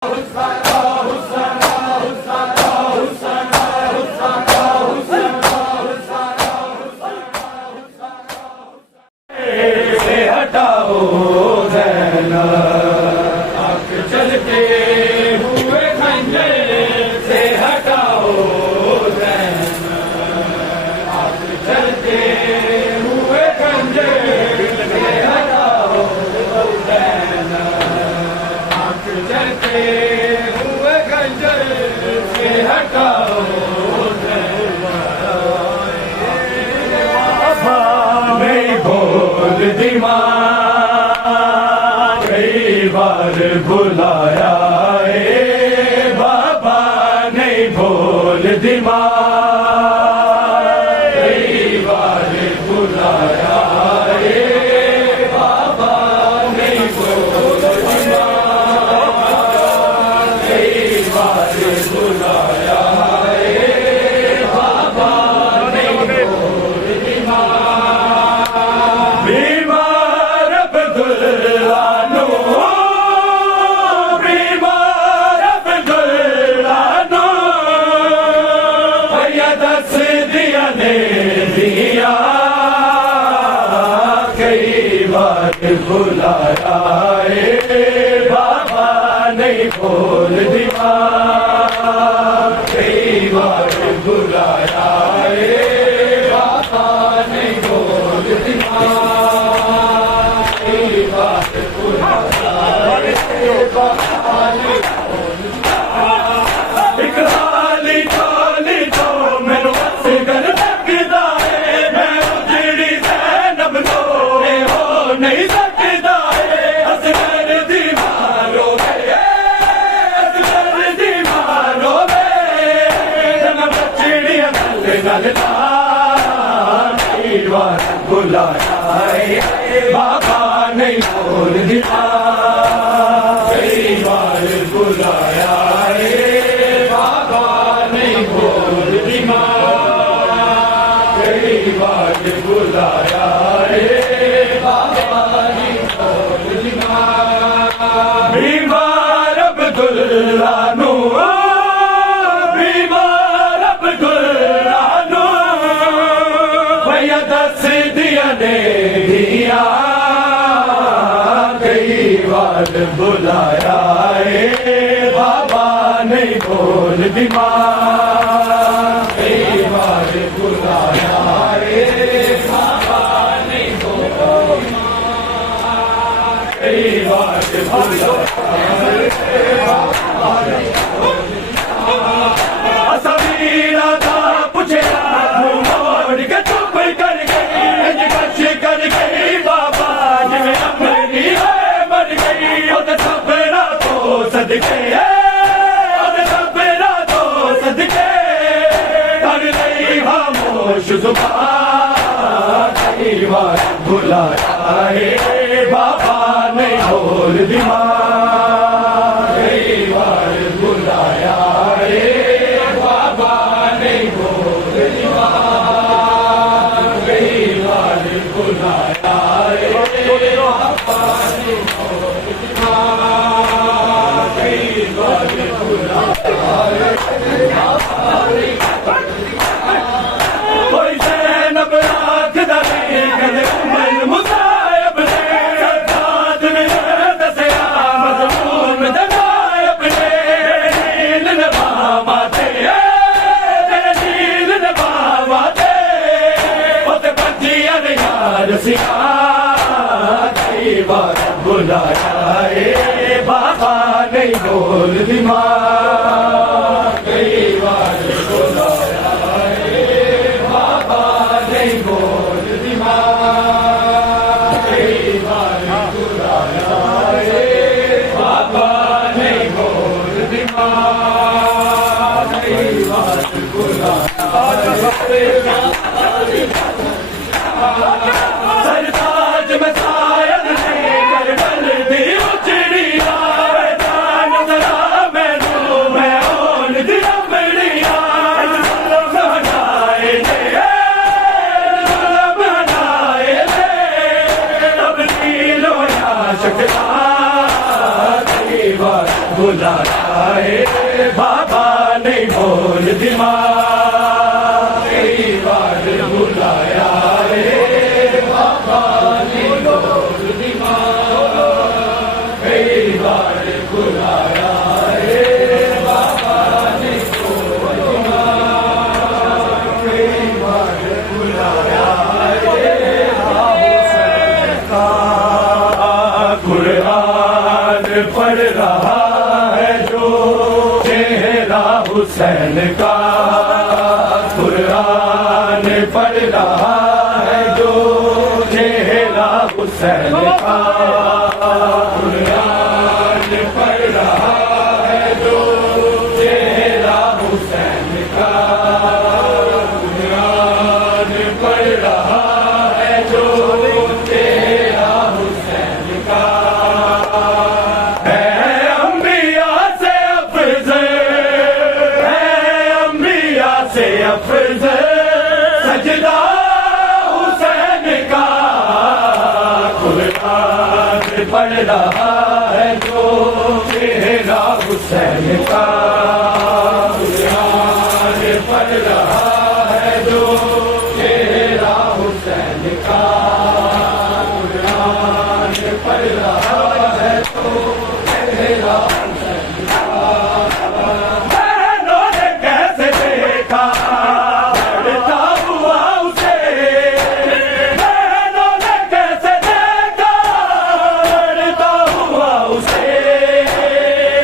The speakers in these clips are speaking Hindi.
कई बार बुलाया बाबा नहीं भूल दिमाग कई बार बुलाया बाबा नहीं भूल दिमाग कई बार बुलाया बाबा नहीं भूल दिमाग बीमार अब्दुल्लानो बीमार अब्दुल्लानो भैया दस दिया ने दिया कई बार बुलाया बाबा नहीं भूल दिमाग कई बार बुलाया बाबा नहीं भूल दिमाग कई बार बुलाया एक हाली चाली तो मैनू असगर लगदा है मैं उजड़ी ज़ैनब नो हो नहीं सकदा है असगर दी मारो असगर दी मारो जन्म चिड़िया गल गल कई बार बुलाया बाबा नहीं भूल दिमाग कई बार बुलाया बाबा नहीं भूल दिमाग कई बार बुलाया बाबा नहीं भूल दिमाग बीमार अब्दुल्ला नो बीमार अब्दुल्ला नो भैया दस दिया ने दिया कई बार बुलाया बाबा नहीं भूल दिमाग कई बार बुलाया बाबा नहीं भूल दिमाग कई बार बुलाया समीरा था पूछे मोड़ के चुप कर गई कश कर गई बाबा जिਵੇਂ अपनी है मर गई और सबरा तो सदके सबरा तो सदके कर गई खामोश जुबान कई बार बुलाया बाबा नहीं भूल दिमाग कई बार बुलाया बाबा नहीं भूल दिमाग कई बार बुलाया बाबा नहीं भूल दिमाग कई बार बुलाया कोई ज़ैनब आखदा नहीं कदे उमर मुसायब ने सदात ने दसया मज़मून दनायब ने नील नबावा ते नील नबावा ते ओते पंजिया ने यार सिया कई बार बुलाया बाबा नहीं भूल दिमाग कई बार बुलाया बाबा नहीं भूल दिमाग कई बार बुलाया बाबा नहीं भूल दिमाग कई बार बुलाया सरताज में शायद नहीं करबल दी उजड़ी आवे जान जरा मैनू मैं ओन दी अमड़िया जुल्म हटाए तब्दील होया शकला कई बार बुलाया आए, बाबा ने बोल दिमाग कई बार बुलाया रे, बाबा ने बोल दिमाग कई बार बुलाया रे, बाबा ने बोल दिमाग कई बार बुलाया रे, कुरान पढ़ रहा है जो चेहरा हुसैन का, कुरान पढ़ रहा है जो चेहरा हुसैन का, कुरान पढ़ रहा है जो चेहरा हुसैन का, कुरान पढ़ रहा है जो चेहरा हुसैन का। है अंबिया से अफजल, है अंबिया से अफजल सजदा हुसैन का, कुरान पढ़ रहा है जो चेहरा हुसैन का, कुरान पढ़ रहा है जो चेहरा हुसैन का, कुरान पढ़ रहा है जो चेहरा हुसैन का। बहनों ने कैसे देखा बढ़ता हुआ उसे, बहनों ने कैसे देखा बढ़ता हुआ उसे,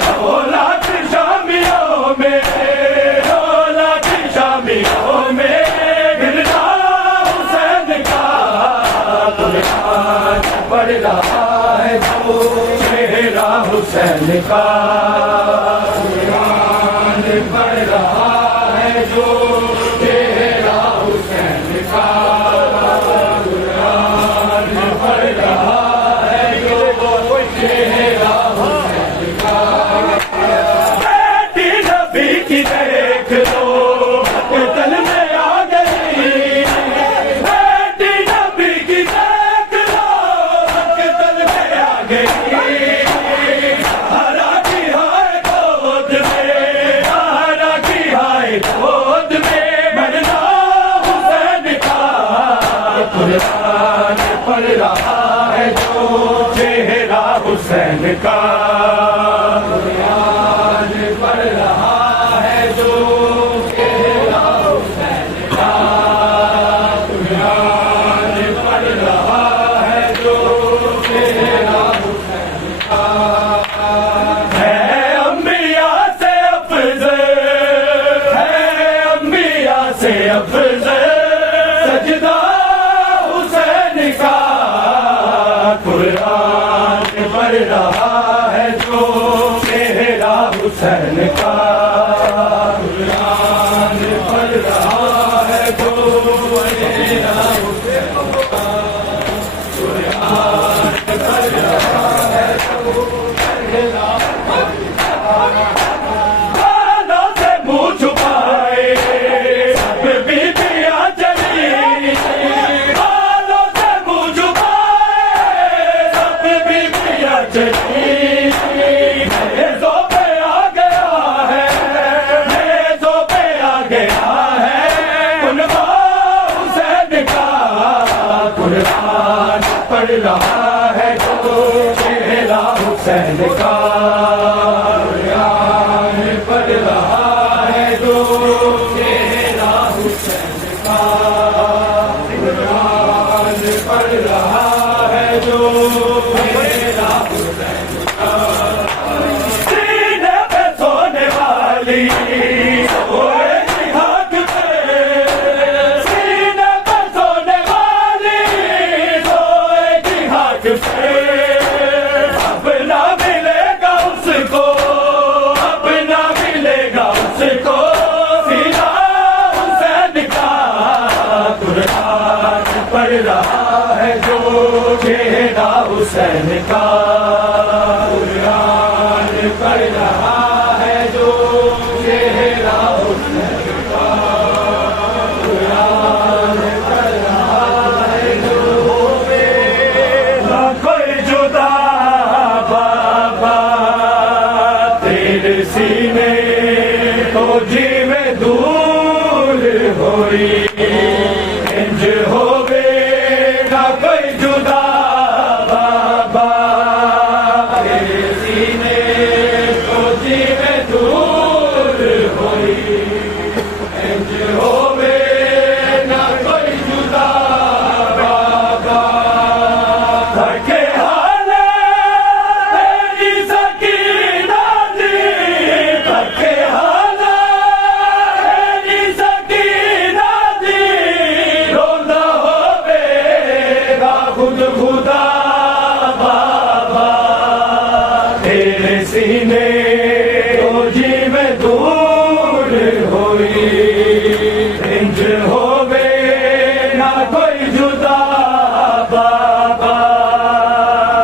ढोला की शामियों में, ढोला की शामियों में गिरना हुसैन का, कुरान पढ़ रहा है जो चेहरा हुसैन का, कुरान पढ़ रहा है जो चेहरा हुसैन का, कुरान पढ़ रहा है जो चेहरा हुसैन का। बेटी नबी की देख लो कत्ल में आ गई, बेटी नबी की देख लो कत्ल में आ गई, हरा की हाय गोद में, हरा की हाय गोद में मरना हुसैन का, कुरान पढ़ रहा है जो चेहरा हुसैन का, कुरान पढ़ रहा है जो चेहरा हुसैन का, कुरान पढ़ रहा है जो चेहरा हुसैन का। है अंबिया से अफजल, है अंबिया से अफजल सजदा हुसैन का, कुरान पढ़ रहा है जो चेहरा हुसैन का, कुरान पढ़ रहा है जो चेहरा हुसैन का, कुरान पढ़ रहा है जो चेहरा बालों से मुंह छुपाए सब बीबियां चली, बालों से मुंह छुपाए सब बीबियां चली, मेज़ों पे आ गया है, मेज़ों पे आ गया है उनका हुसैन का, कुरान पढ़ रहा है जो चेहरा हुसैन का, कुरान पढ़ रहा है जो चेहरा हुसैन का, कुरान पढ़ रहा है जो चेहरा हुसैन का। सीने पे सोने वाली सोएगी हाथ पे, सीने पे सोने वाली सोएगी हाथ पे, अपना मिलेगा उसको, अपना मिलेगा उसको सीना हुसैन का, कुरान पढ़ रहा है जो चेहरा हुसैन का, कुरान पढ़ रहा है जो सीने तो जीवे दूर होई इंज होवे ना कोई जुदा बाबा तेरे सीने तो जीवे दूर होई इंज होवे ना कोई जुदा बाबा थके हाले तेरी सकीना दी थके हाले तेरी सकीना दी रोंदा होवेगा खुद खुदा बाबा तेरे सीने तो जीवे दूर होई इंज होवे ना कोई जुदा बाबा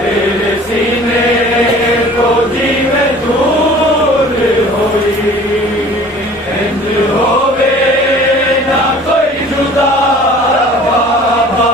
तेरे सीने तो जीवे दूर होई इंज होवे ना कोई जुदा बाबा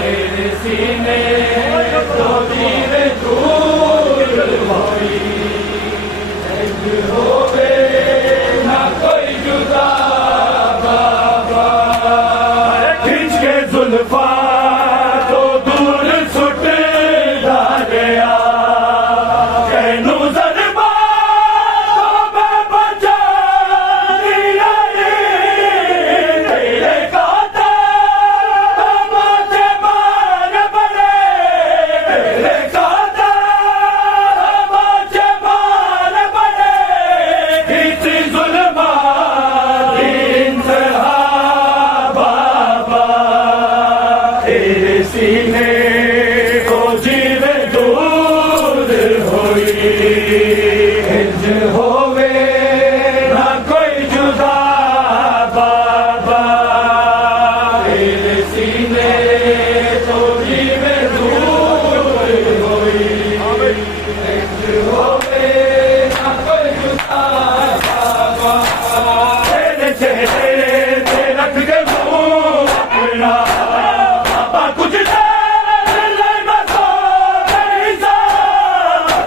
तेरे सीने तो जीवे दूर होई इंज होवे ना कोई जुदा बाबा खिंच के जुल्फा तो दूर सुट डालिया कैनू जरबा तो मैं बचा लिया तेरे काता तमाचे मार बड़े तेरे काता तमाचे मार बड़े किसी जुल्मा इंतहा बाबा तेरे सीने को जीवे दूर होई इंज होवे ना कोई जुदा बाबा तेरे सीने तो जीवे दूर होई इंज होवे ना कोई जुदा बाबा तेरे चेहरे ते रख के मुंह अपना बाबा कुछ दे ले बसो नहीं सा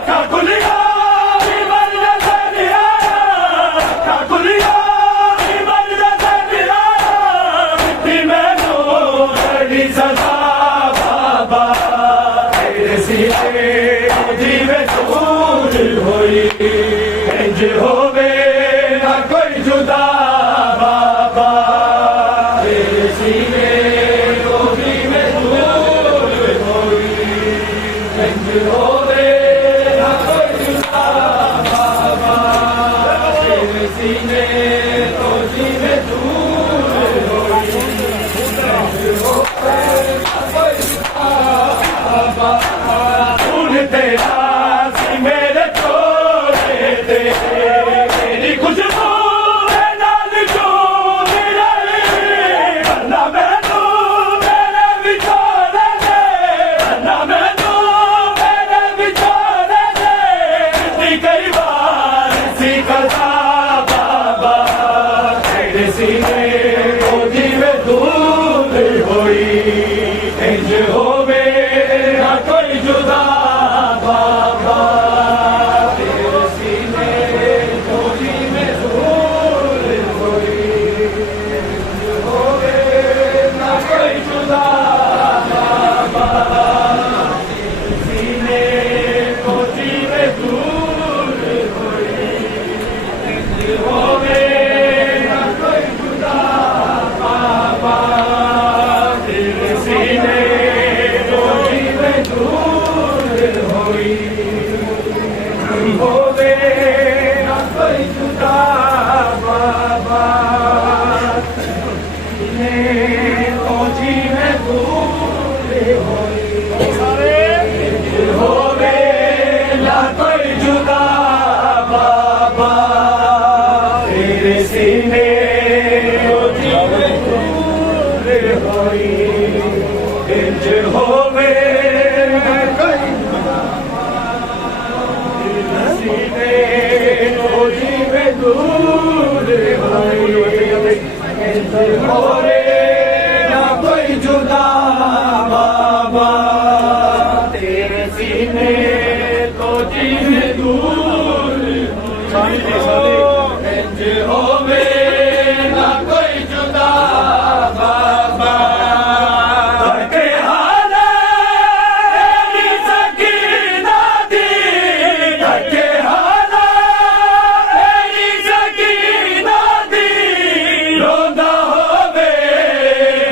काकुलिया मर जा काकुलिया मर जा मिट्टी में नो बड़ी सजा बाबा तेरे सीने जीवे दूर होई इंज होवे ना कोई जुदा बाबा तेरे सीने तो जीवे दूर होई इंज होवे ना कोई जुदा बाबा तेरे सीने तो जीवे दूर होई इंज होवे ना कोई जुदा बाबा फूल तेरा सी मेरे छोड़े दे तेरी खुशबू है नाल क्यों मिलाई वरना मैं तू मेरे विछोड़े दे वरना मैं तू मेरे विछोड़े दे कितनी कई बार सी कथा बाबा तेरे सीने को जीवे दूर होई इंज होवे ना कोई जुदा बाबा तेरे सीने तो जीवे दूर होई इंज होवे ना कोई जुदा बाबा तेरे सीने तो जीवे दूर होई इंज होवे ना कोई जुदा बाबा तड़के हाले दी सकीना दी तड़के हाले दी सकीना दी रोंदा होवे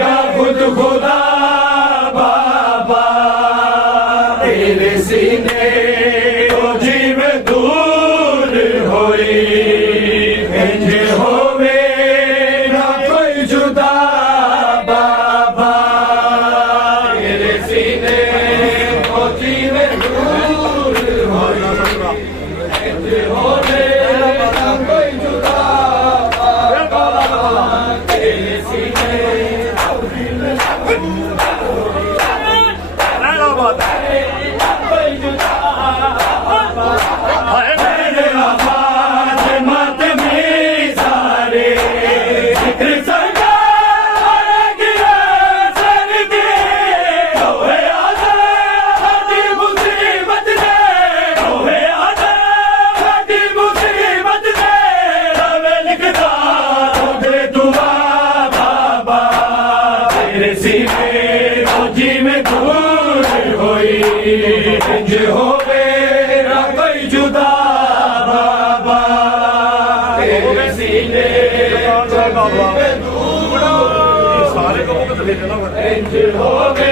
ना खुद खुदा बाबा तेरे सीने तो जीव दूर होई इंज होवे ना कोई जुदा बाबा तेरे सीने तो जीव दूर होई इंज होवे ना कोई जुदा बाबा तेरे सीने मेरे आवाज मत में सारे जिक्र सरकार गिरा सर के होए आजा हदी मुसीबत दे होए आजा हदी मुसीबत दे रवे लिखता तुझे दुआ बाबा तेरे सीने रोजी में दूर होई इंज होवे ना कोई जुदा बाबा तेरे सीने ਸਾਰੇ ਲੋਕ ਤੇ ਲੈ ਜਾਣਾ इंज होवे